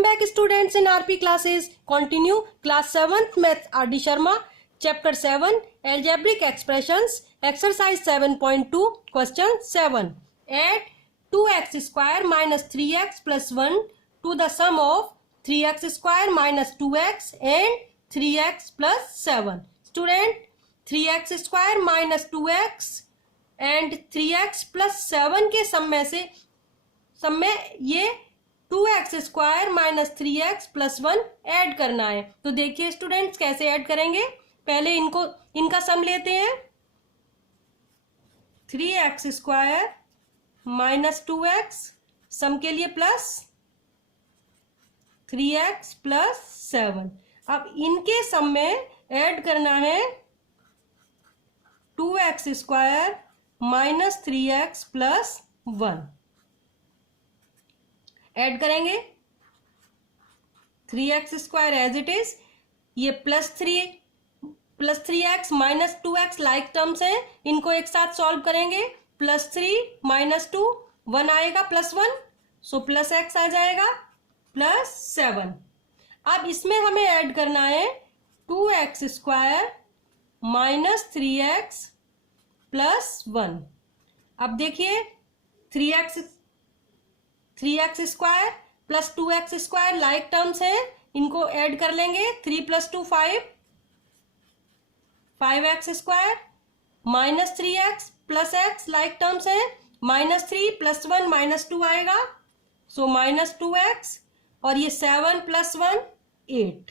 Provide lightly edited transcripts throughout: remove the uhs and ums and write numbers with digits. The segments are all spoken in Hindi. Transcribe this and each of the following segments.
Welcome back students in RP classes. Continue class 7th math RD Sharma chapter 7 algebraic expressions exercise 7.2 question 7. Add 2x square minus 3x plus 1 to the sum of 3x square minus 2x and 3x plus 7. Student, 3x square minus 2x and 3x plus 7 के सम में ये 2x square minus 3x plus 1 add करना है। तो देखिए स्टूडेंट्स कैसे ऐड करेंगे। पहले इनका सम लेते हैं। 3x स्क्वायर माइनस 2x सम के लिए प्लस 3x प्लस 7। अब इनके सम में ऐड करना है 2x square minus 3x plus 1। Add करेंगे 3x square as it is, ये plus 3x minus 2x like terms हैं, इनको एक साथ सॉल्व करेंगे। प्लस 3 माइनस 2 1 आएगा प्लस 1, सो प्लस x आ जाएगा प्लस 7। अब इसमें हमें ऐड करना है 2x square minus 3x plus 1। अब देखिए 3x square plus 2x square like terms हैं, इनको ऐड कर लेंगे। 3 plus 2 5x square minus 3x plus x like terms हैं, माइनस 3 प्लस 1 माइनस 2 आएगा, सो माइनस 2x और ये 7 प्लस 1 8।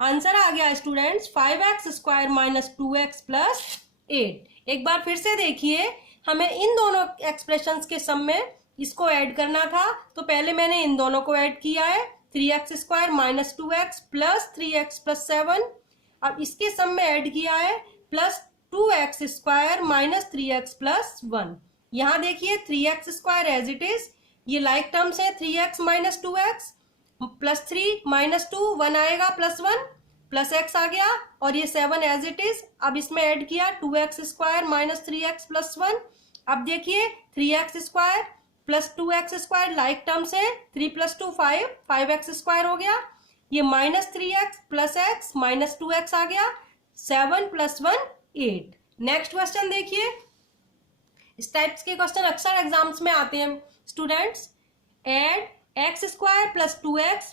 आंसर आ गया students 5x square minus 2x plus 8। एक बार फिर से देखिए, हमें इन दोनों एक्सप्रेशंस के सम में इसको ऐड करना था, तो पहले मैंने इन दोनों को ऐड किया है। 3x square minus 2x plus 3x plus 7। अब इसके सम में ऐड किया है plus 2x square minus 3x plus 1। यहाँ देखिए 3x square as it is, ये लाइक टर्म्स है। 3x minus 2x plus 3 minus 2 1 आएगा प्लस 1 प्लस x आ गया, और ये 7 एज इट इज। अब इसमें ऐड किया 2x square minus 3x plus 1। अब देखिए 3x square plus 2x square like terms है। 3 प्लस 2 5x स्क्वायर हो गया, ये minus 3x plus x minus 2x आ गया, 7 प्लस 1 8। नेक्स्ट क्वेश्चन देखिए, इस टाइप्स के क्वेश्चन अक्सर एग्जाम्स में आते हैं students. Add x square plus 2x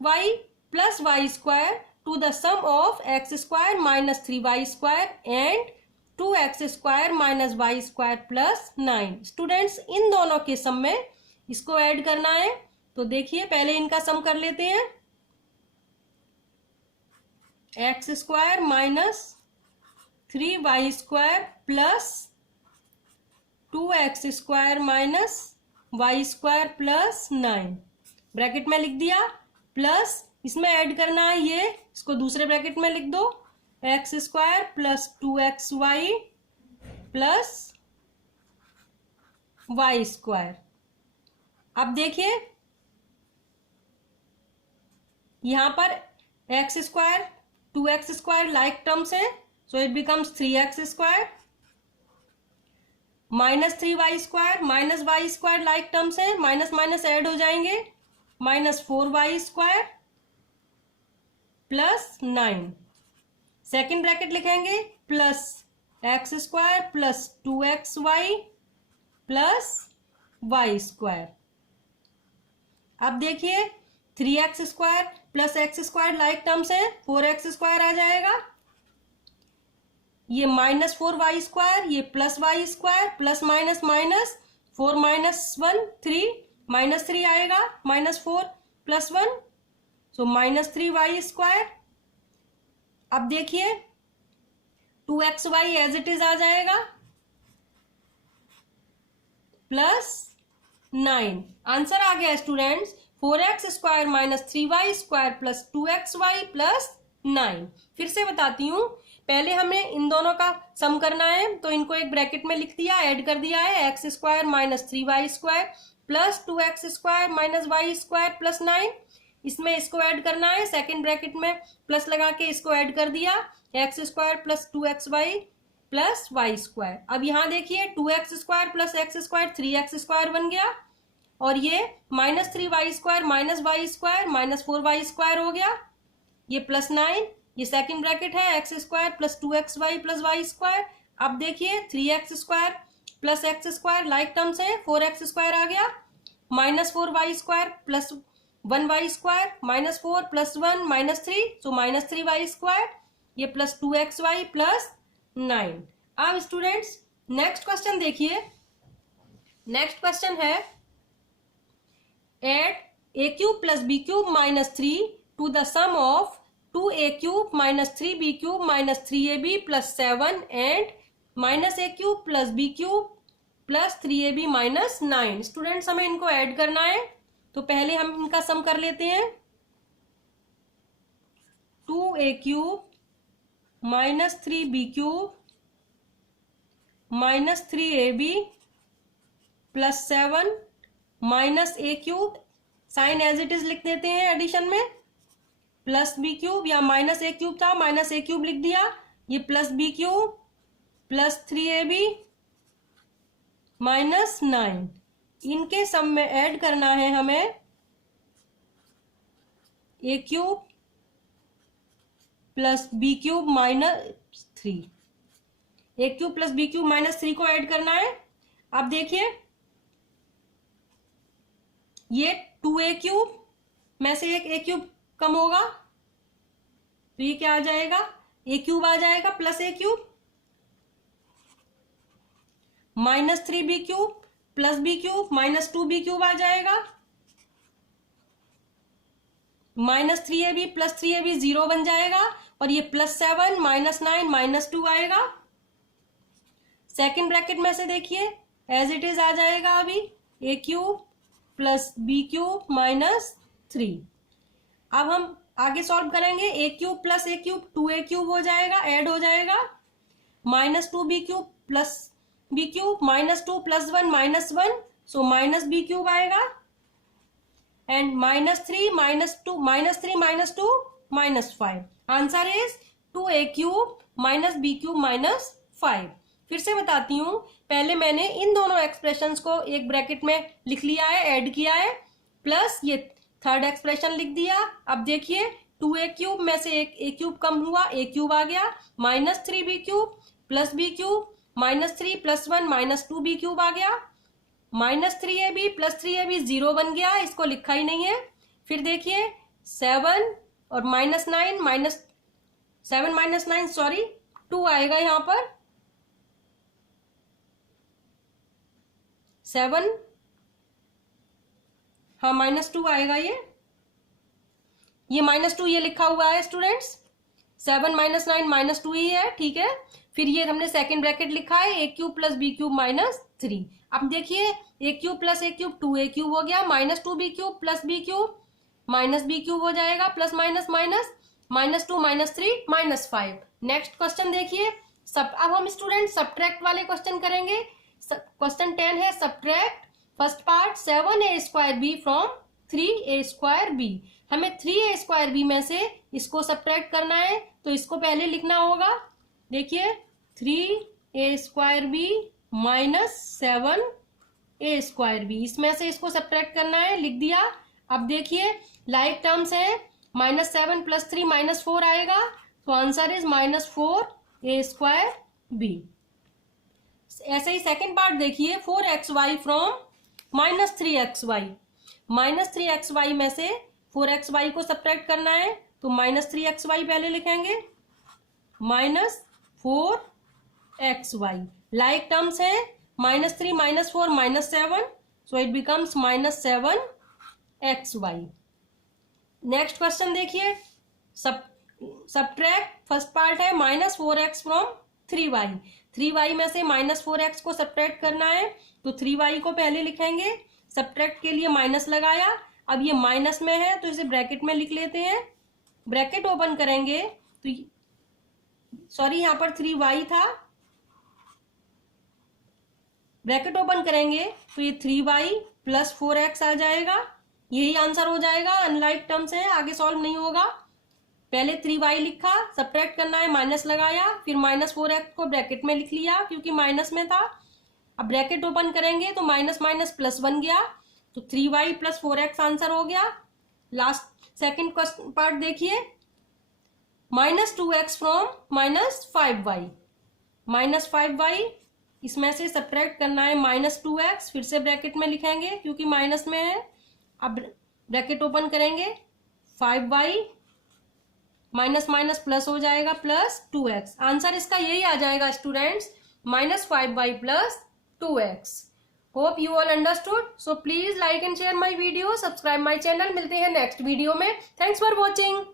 y plus y square to the sum of x square minus 3y square and 2x square minus y square plus 9। Students, इन दोनों के सम में इसको ऐड करना है, तो देखिए पहले इनका सम कर लेते हैं। x square minus 3y square plus 2x square minus y square plus 9 bracket में लिख दिया, प्लस इसमें ऐड करना है ये, इसको दूसरे ब्रैकेट में लिख दो। x square plus 2xy plus y square. अब देखिए यहां पर x square 2x square like terms है, so it becomes 3x square minus 3y square minus y square like terms है, माइनस माइनस ऐड हो जाएंगे, minus 4y square plus 9। Second bracket लिखेंगे plus x square plus 2xy plus y square. अब देखिए 3x square plus x square like terms है, 4x स्क्वायर आ जाएगा, ये माइनस 4y स्क्वायर, ये plus y square, plus minus minus 4 minus 1 3 minus 3 आएगा, minus 4 plus 1, so minus 3y square. अब देखिए 2xy एज इट इज आ जाएगा प्लस 9। आंसर आ गया students 4x square minus 3y square plus 2xy plus 9। फिर से बताती हूँ, पहले हमें इन दोनों का सम करना है, तो इनको एक ब्रैकेट में लिख दिया, ऐड कर दिया है x square minus 3y square plus 2x square minus y square plus 9। इसमें इसको ऐड करना है, सेकंड ब्रैकेट में प्लस लगा के इसको ऐड कर दिया, x square plus 2xy plus y square. अब यहाँ देखिए 2x square plus x square 3x square बन गया, और ये -3y² माइनस y² -4y² हो गया, ये +9, ये सेकंड ब्रैकेट है x² + 2xy + y²। अब देखिए 3x² + x² लाइक टर्म्स है, 4x² आ गया, -4y² + 1y² -4 + 1 -3, सो -3y², ये +2xy + 9। अब स्टूडेंट्स नेक्स्ट क्वेश्चन देखिए, नेक्स्ट क्वेश्चन है add a³ + b³ - 3 to the sum of 2a³ - 3b³ - 3ab + 7 and -a³ + b³ + 3ab - 9। Students हमें इनको ऐड करना है, तो पहले हम इनका सम कर लेते हैं। 2a³ - 3b³ - 3ab + 7 -a³ sign as it is लिख देते हैं एडिशन में, +b³ या -a³ था, -a³ लिख दिया, ये +b³ + 3ab - 9, इनके सम में ऐड करना है हमें a³ + b³ - 3, a³ + b³ - 3 को ऐड करना है। अब देखिए ये 2a³ में से एक a³ कम होगा, तो ये क्या आ जाएगा, a³ आ जाएगा + a³ -3b³ + b³ - 2b³ आ जाएगा, -3ab + 3ab 0 बन जाएगा, और ये +7 -9 -2 आएगा। सेकंड ब्रैकेट में से देखिए एज इट इज आ जाएगा अभी a³ + b³ - 3। अब हम आगे सॉल्व करेंगे, a³ + a³ 2a³ हो जाएगा, ऐड हो जाएगा, -2b³ + b³ -2 + 1 -1, सो -b³ आएगा, and -3 -2 -5। Answer is 2a³ - b³ - 5। फिर से बताती हूँ, पहले मैंने इन दोनों एक्सप्रेशंस को एक ब्रैकेट में लिख लिया है, ऐड किया है, प्लस ये थर्ड एक्सप्रेशन लिख दिया। अब देखिए 2a³ में से एक a³ कम हुआ, a³ आ गया, -3b³ + b³ -3 + 1 -2b³ आ गया, -3ab + 3ab 0 बन गया, इसको लिखा ही नहीं है। फिर देखिए 7 और -9 सॉरी 2 आएगा यहाँ पर, 7 हाँ -2 आएगा, ये -2 ये लिखा हुआ है स्टूडेंट्स, 7 -9 -2 ही है, ठीक है। फिर ये हमने सेकंड ब्रैकेट लिखा है a³ + b³ - 3। अब देखिए a³ + a³ 2a³ हो गया, -2b³ + b³ -b³ हो जाएगा, plus minus minus -2 -3 -5। Next question देखिए, अब हम स्टूडेंट सब्ट्रैक्ट वाले क्वेश्चन करेंगे। क्वेश्चन 10 है subtract first part 7a² from 3a²b। हमें 3a² में से इसको सब्ट्रैक्ट करना है, तो इसको पहले लिखना होगा। देखिए 3a² -7a²b, इसमें से इसको सब्ट्रैक्ट करना है, लिख दिया। अब देखिए लाइक टर्म्स है, -7 + 3 -4 आएगा, तो आंसर इज -4a²b। ऐसे ही सेकंड पार्ट देखिए 4xy फ्रॉम -3xy। -3xy में से 4xy को सब्ट्रैक्ट करना है, तो -3xy पहले लिखेंगे, -4xy। लाइक टर्म्स है -3 -4 -7, सो it becomes -7xy। Next question देखिए, सब्ट्रैक्ट फर्स्ट पार्ट है -4x फ्रॉम 3y। 3y में से -4x को सब्ट्रैक्ट करना है, तो 3y को पहले लिखेंगे, सब्ट्रैक्ट के लिए माइनस लगाया। अब ये माइनस में है तो इसे ब्रैकेट में लिख लेते हैं, ब्रैकेट ओपन करेंगे तो सॉरी यहाँ पर 3y था, ब्रैकेट ओपन करेंगे तो ये 3y + 4x आ जाएगा, यही आंसर हो जाएगा। अनलाइक टर्म्स है, आगे सॉल्व नहीं होगा। पहले 3y लिखा, सब्ट्रैक्ट करना है, माइनस लगाया, फिर -4x को ब्रैकेट में लिख लिया क्योंकि माइनस में था। अब ब्रैकेट ओपन करेंगे तो माइनस + 1 गया, तो 3y प्लस 4x आंसर हो गया। लास्ट सेकेंड क्वेश्चन पार्ट देखिए, -2x फ्रॉम -5y, -5y इसमें से सब्ट्रैक्ट करना है -2x, फिर से ब्रैकेट में लिखेंगे क्योंकि माइनस में है। अब ब्रैकेट ओपन करेंगे, 5y माइनस माइनस प्लस हो जाएगा प्लस 2x। आंसर इसका यही आ जाएगा students, -5y plus 2x। Hope you all understood. So please like and share my video, subscribe my channel. मिलते हैं नेक्स्ट वीडियो में। Thanks for watching.